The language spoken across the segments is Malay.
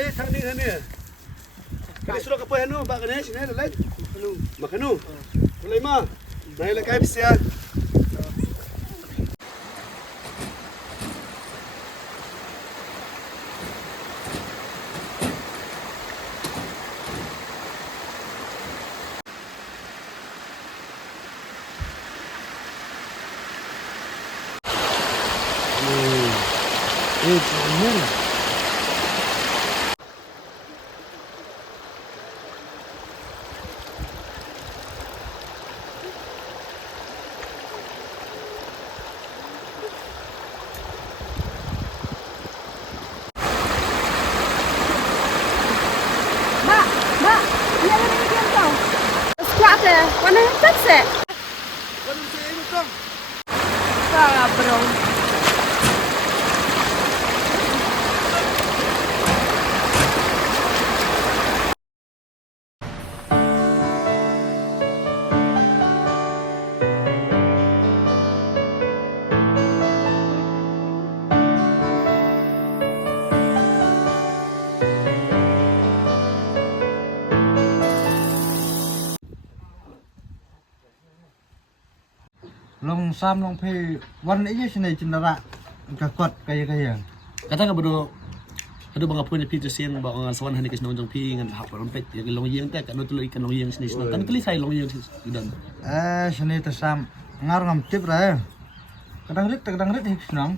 lagi tanding sana. Kali suruh ke poin nu, bak kena sini ada lagi. Makan nu. Boleh mah. Naik lagi habis ya. Mbak, dia ada di diam kau. Squat deh, mana tak sih? Waduh saya ini kong. Salah bro. Long Sam long Pei one aja sini cendera kakot kayak Kata ka bodo Aduh bang apun pi tusin ba ang sawan hani kes nonjong pi ngan hap rompet yang long yeng te kan tulo ikan long yeng sini tan kali sai long yeng dan sini tersam ngar ngam tip ra kadang rit hik senang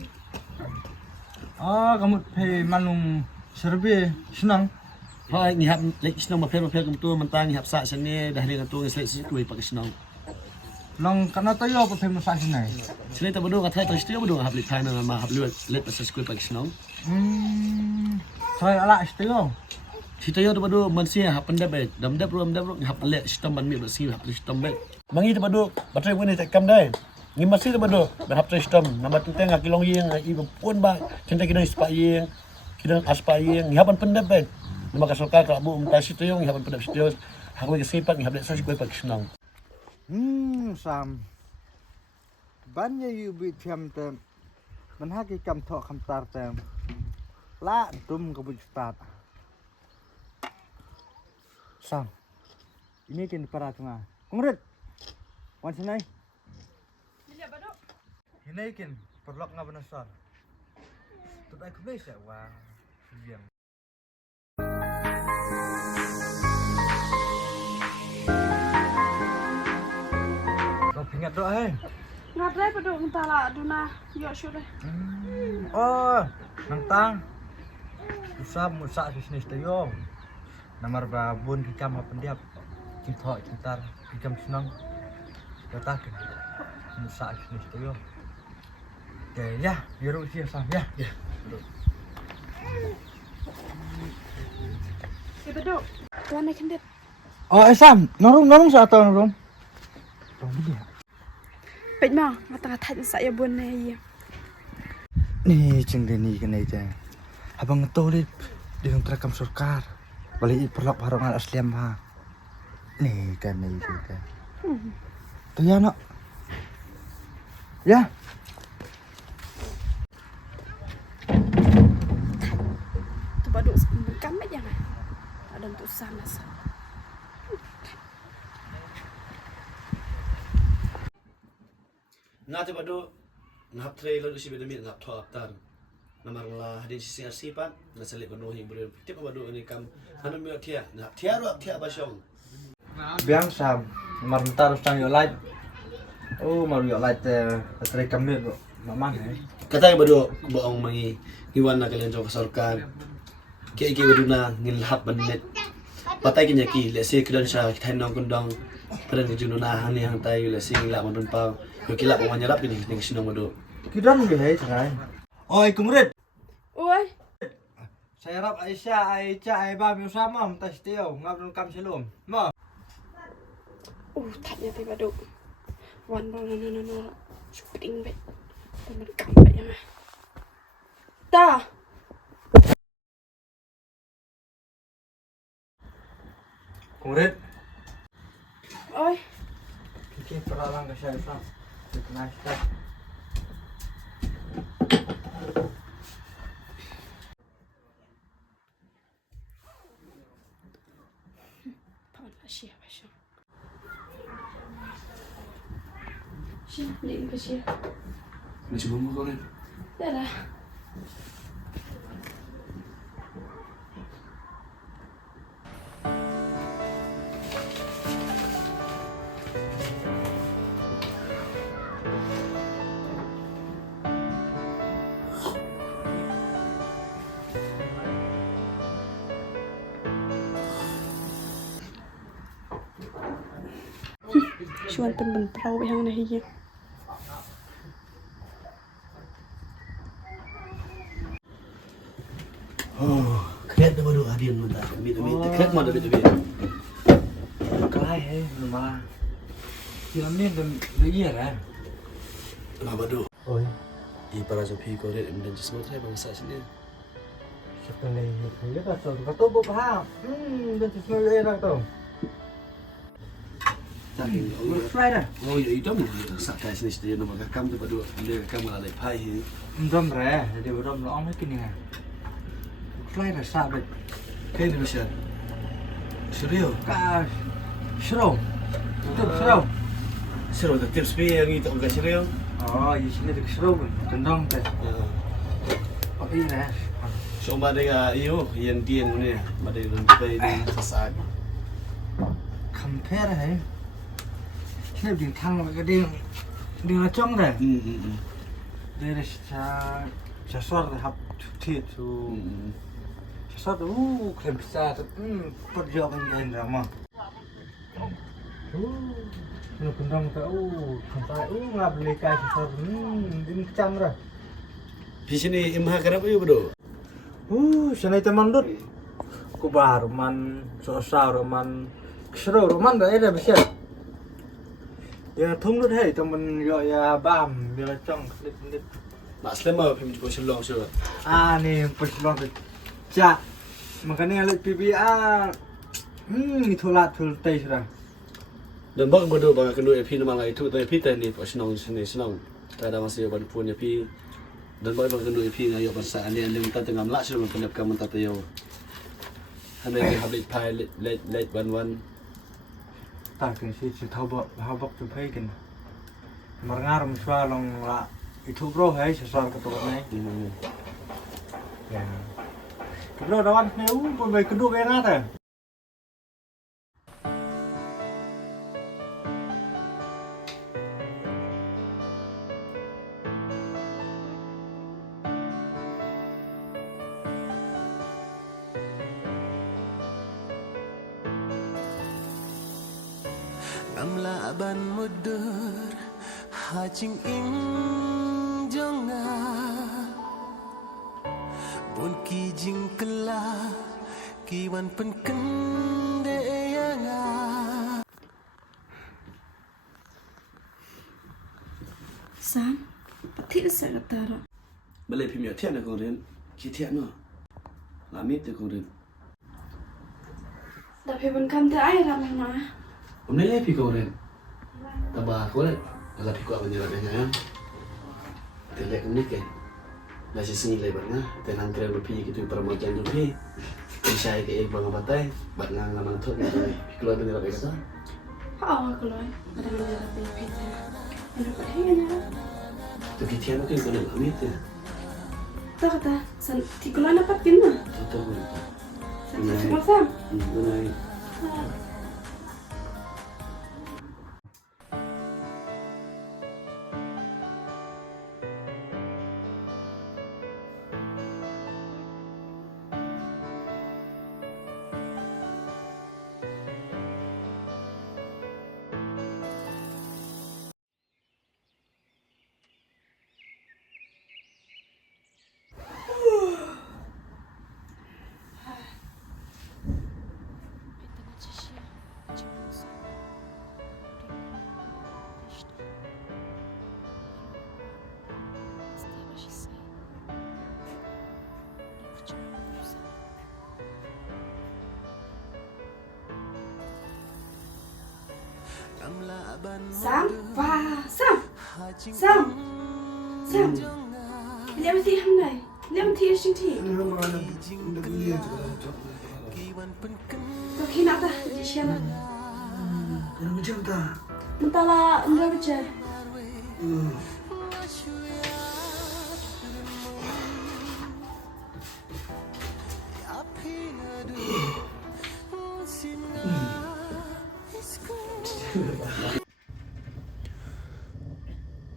kamu Pei manung serbe senang hai ni hap lek snong ma fer kum tu mentang ni hap sa sene dah ring tu ngeslek si tu pa snong long kana tayo apa Pei masak sini sini ta bodo ka thai to stiu bodo hap lek thai na ma hap let pas skui pa snong saya ala istio Kita yo tu mansi hap pendap dam dap hap lek stom ban mi besi hap stom bet mangi tu baterai pun ni tak kam dai ni masih tu hap stom nama tu tengah kilong yeng i pun ba cinta kita ispa yeng kita aspa yeng ni hapan pendap bet nama ka sokar ka bu umta situ yo ni hapan pendap situ hap ke sepak ni hap lek sa skui pa snong Sam banyak you bit jam tem menhaki kam thok kam tar tem la dum ke start Sam ini kin para tunga kongret wan sinai Lihat baduk. ini kin perlok ngapa nasar tu ai kumai sa wa siang kau ingat doa Ngadai baduk entah lah duna yuk syureh. nantang usah musak sini tayo namar babun kikam pendiap cinta cintar kikam senang katakan musak sini tayo ya biar usia sam ya Si baduk. Tuan nak kendit. Sam norong sa ato norong dia Pet mau ngata thai saya bun này. nih ceng ni kenai je abang ngetolit dengan terekam surkar balik perlok barongan asliam ha nih kan nih kita tuh ya nak ya Tu baduk kamet jangan. Ada untuk sana sana. na tu ngap tray lalu si bedami ngap thok tar namar la hadin si sipan na salik penuh yang boleh tip ni kam anu mi thia na thia ro thia ba syong biang sam maruntar sang yo light maru yo light terekam ni mamang kata boong mangi iwan na kalian jong sarkar ke na ngilhap banet patay kanya ki lesi kran sha thain nong kundong pren ke jununa hani hang tai lesi la manun pa yo kilap mo nyarap ini ning sinong bodo kidan ge hai cerai oi kumret Oi, saya rap Aisyah Aiba mi sama tas tio ngabrun kam selum mo thanya tu baduk. Wan no. Spring bet. Teman kamet ya mah. Ta. kumret Oi, kiki peralang ke saya sam nice Asyik, asyik. Asyik, beli ke asyik. Macam mana kau ni? Dah lah. Chuan pen ben prauไปทางไหนเฮีย Kret dah baru hadian mana? Amit. Kret mana amit. Cái ấy mà thì làm nên được cái gì đấy. Lah baru. Ôi, Para Sophie kau lihat dan semua saya bangsa sini. sebenarnya itu kan tuh, kata bapak, dan sebenarnya enak tuh. Fly dah. Oh ya itu mungkin sakai sini sini nama kakam tu baru dia kakam malah lagi pai. Dom rẻ, jadi dom nó ông ấy kinh nè. Fly là sao vậy? Kau ni macam serius. Cả siro, itu siro. Serius tak tips pi yang itu enggak serius. Oh, di sini ada siro, cenderung teh. Oh iya. So badai iyo yang dia ni badai dan pai ni sesak. Compare hay. Sini đi thang với cái đi nó trong rồi. Đây là cha soát để học thiệt rồi. Cha soát kèm xa thật bắt giờ mình nhìn ra mà. Nó cũng đông tới không phải ngập lấy cái cha soát đi trăm rồi. Di sini imha kerap iyo bodoh. Sini teman dut. Kubar roman, sosau roman, seru roman dah ada besar. Ya thông dut hay teman yo bam dia trong klip. Mak selama pun cuba selong so. Nih peselong tu cak. Makanya lihat PBA. Itulah tultai sudah. Dan bang bodoh bang kena api nama lagi tu tapi api ni pas senang sini senang. Tak ada masih baru pun api. Dan bang kena api ngayo pasal ane kita tengah melak so kena kamu tak tahu. Hanya habis pai let one. Tak kena si thau bok tu pai kan. Merengar mesra long la. Itu bro hay sesuatu ketua ni. Ya. Kedua lawan ni pun baik kedua enak dah. Ngamla ban mudur hacing ing jonga bun ki jing kela kiwan pen kende yanga Sam, pati sa katara. Balik pimia tiada kau ren, kita no. Lamit tu kau ren. Tapi ben kam te ai ra ma. Umne le pi kau ren. Tabah kau ren. Kalau pi kau apa ni lah Telek ni kan. Masih sini lebar na. Tenang kira rupi gitu permajan rupi. Saya ke bang batai, bat ngang nang thot ni. Keluar dari apa kata? Awak keluar. Ada mana ra pe pizza. Ana pa hina. Tu kita no kau ren lamit tu. Tak kata, san tikulan dapat kena. Tahu kau. San cuma sam. Benar. Sam, wah, Sam. Lihat mesti hamai. Lihat mesti sini. Kau kena tak? Di sana. Jangan macam tak. Entahlah, enggak baca.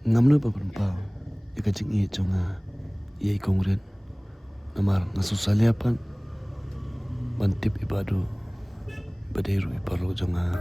Ngam nu pa perempau. Ika cing iya conga. Iya ikong ren. Namar ngasusaliapan. Bantip ibadu. Baderu iparo jonga.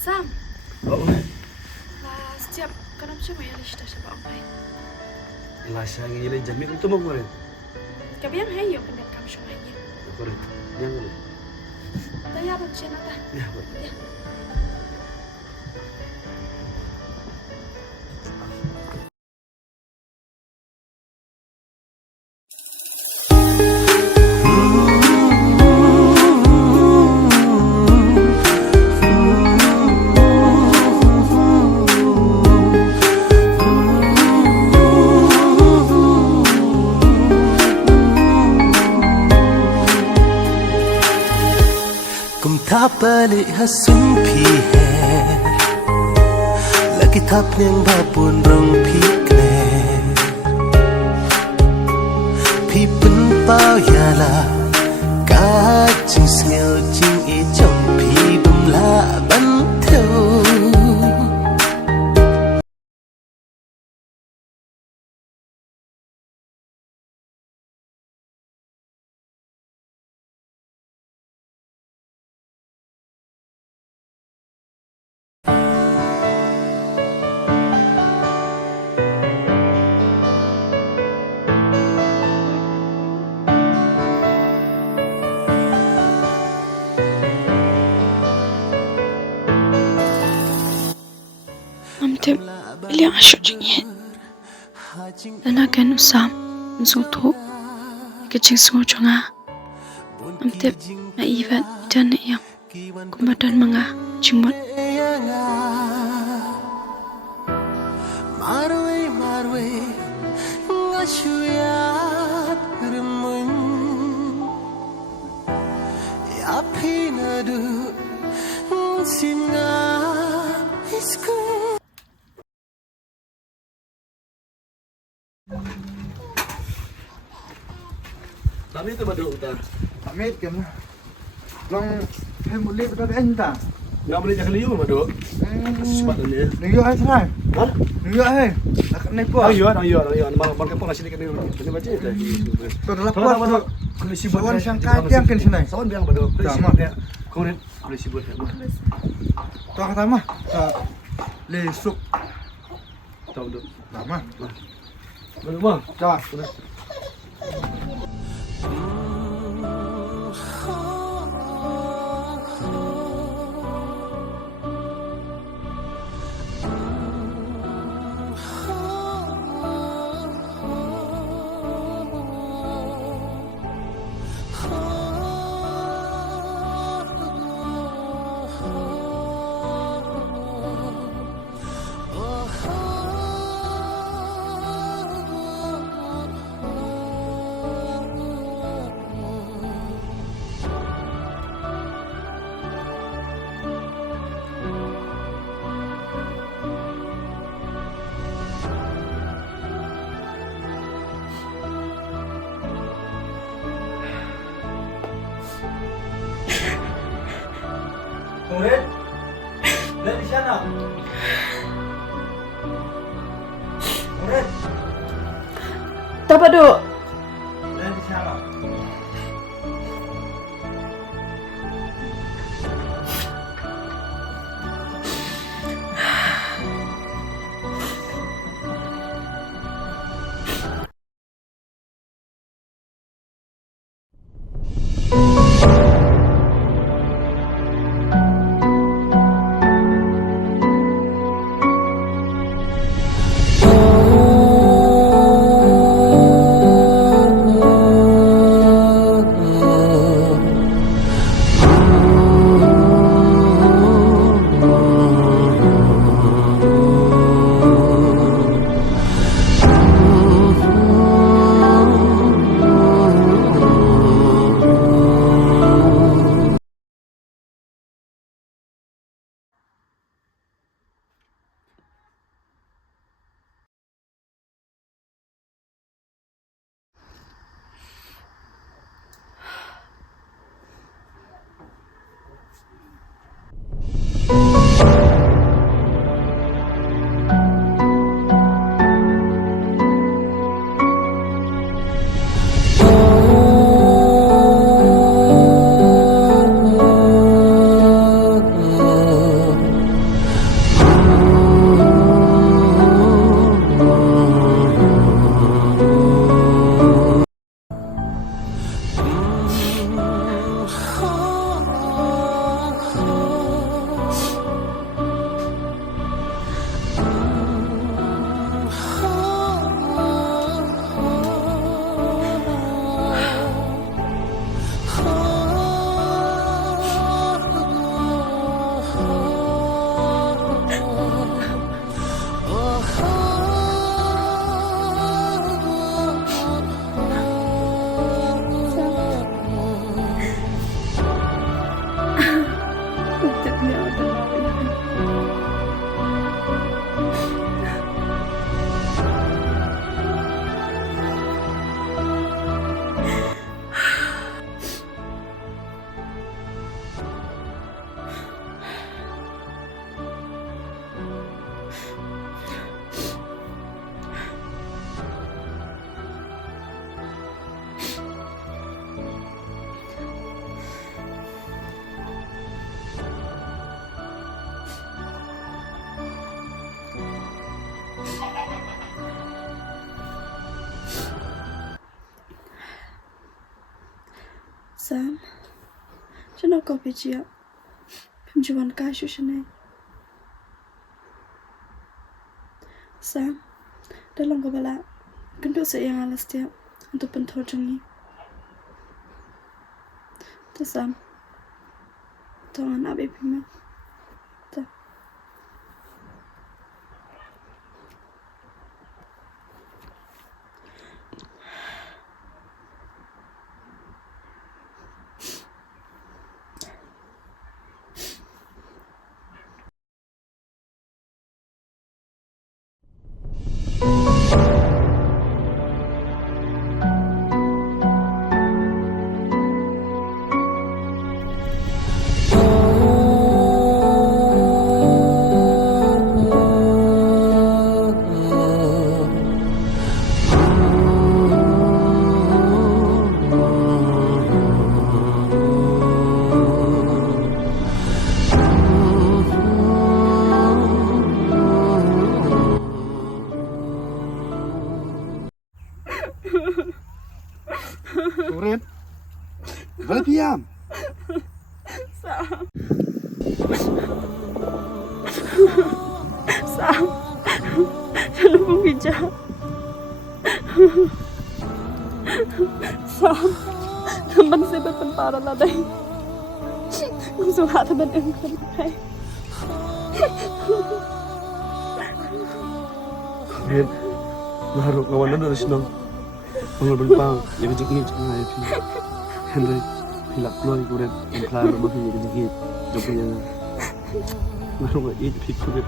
Sam. Oh, Lah, setiap kena macam mana yang kita sebab online. lasa yang ilai jamik itu mau kore. Kau yang hai yang pendat kamu semuanya. Kore. Yang ini. Tanya apa macam apa? Ya, buat. Ya. Kum ta balik hasun pi her lagi tap yang babun rong pi kler pi pen pao ya la ka ching sneo ching e chong pi bum la ban thâu Amtib اللي عاشو جنيه لنا كان أسام نزوتو كجين سو جنا Amtib na iwan dan yang kumadan mga jimot marwe marwe ngashuyat remun ya pinadu singa isku Kami itu badu utar. Amit kan. Long hay một lít đó anh ta. Nggak boleh jangan liu badu. Sebab ni. Nunggu ai sai. Hah? Nunggu ai. Akan naik po. Ayo. Mal kapal nasi dekat ni. Ini baca dah. To dalam Kalau po. badu kondisi buat. Sawan sangka tiang kan sini. Sawan biang badu. Sama. Kemudian kondisi buat. To kata mah. Sa le sup. Tahu badu. Lama. Badu mah. Cha. Murid, lihat di sana. Murid, Tabado lihat di sana. Sam,ฉันเอากอบไปเจียพิมจวนกายชูฉันเอง Sam, dalam kepala, kenduk saya yang alas tiap untuk pentor jengi. Tu Sam, tolong anak baby mah. Tu. Ren, balik diam. Sam,ฉันรู้ผิดจ้ะ Sam, มันสิเป็นปาระได้กูสุหาทำเป็นเองคนไทย Ren, naharap ngawan na doon sinong mga bangpang, yung jigit nga ito. Henry, hilak loy ko rin ang plano mo yung jigit. Jopo niya nga. Naharap nga ipit ko rin.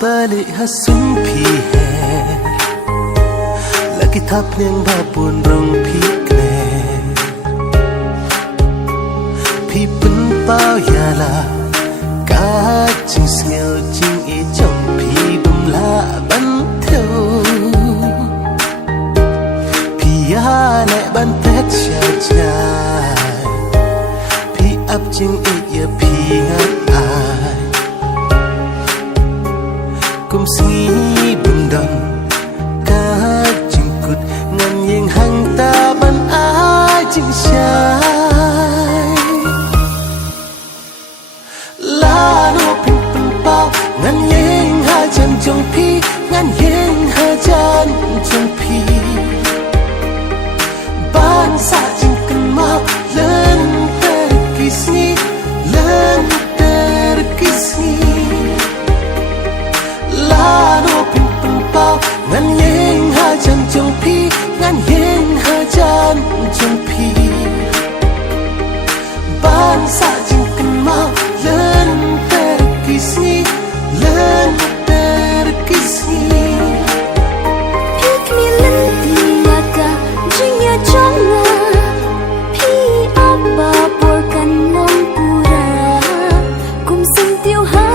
Balik hasun pi her lagi thap neng babun rong pi kler pi pen pao ya la ka ching snel ching e chong pi bum la ban theu pi ya le ban pet cha cha pi ap ching e ya pi ngat ai kum singi bundang ka jingkut ngan yeng hang ta ban a jing shai la no pin pen pao ngan yeng ha jan jong pi ngan yeng ha jan jong pi ban sa jing kan ma len ter kisni len ter kisni no pin pen pao ngan yeng ha jan jong pi ngan yeng ha jan jong pi ban sa jing kan ma len ter kisni len ter kisni pikni len tiaga jingya jonga pi apa por kan nom pura kum sing tiu ha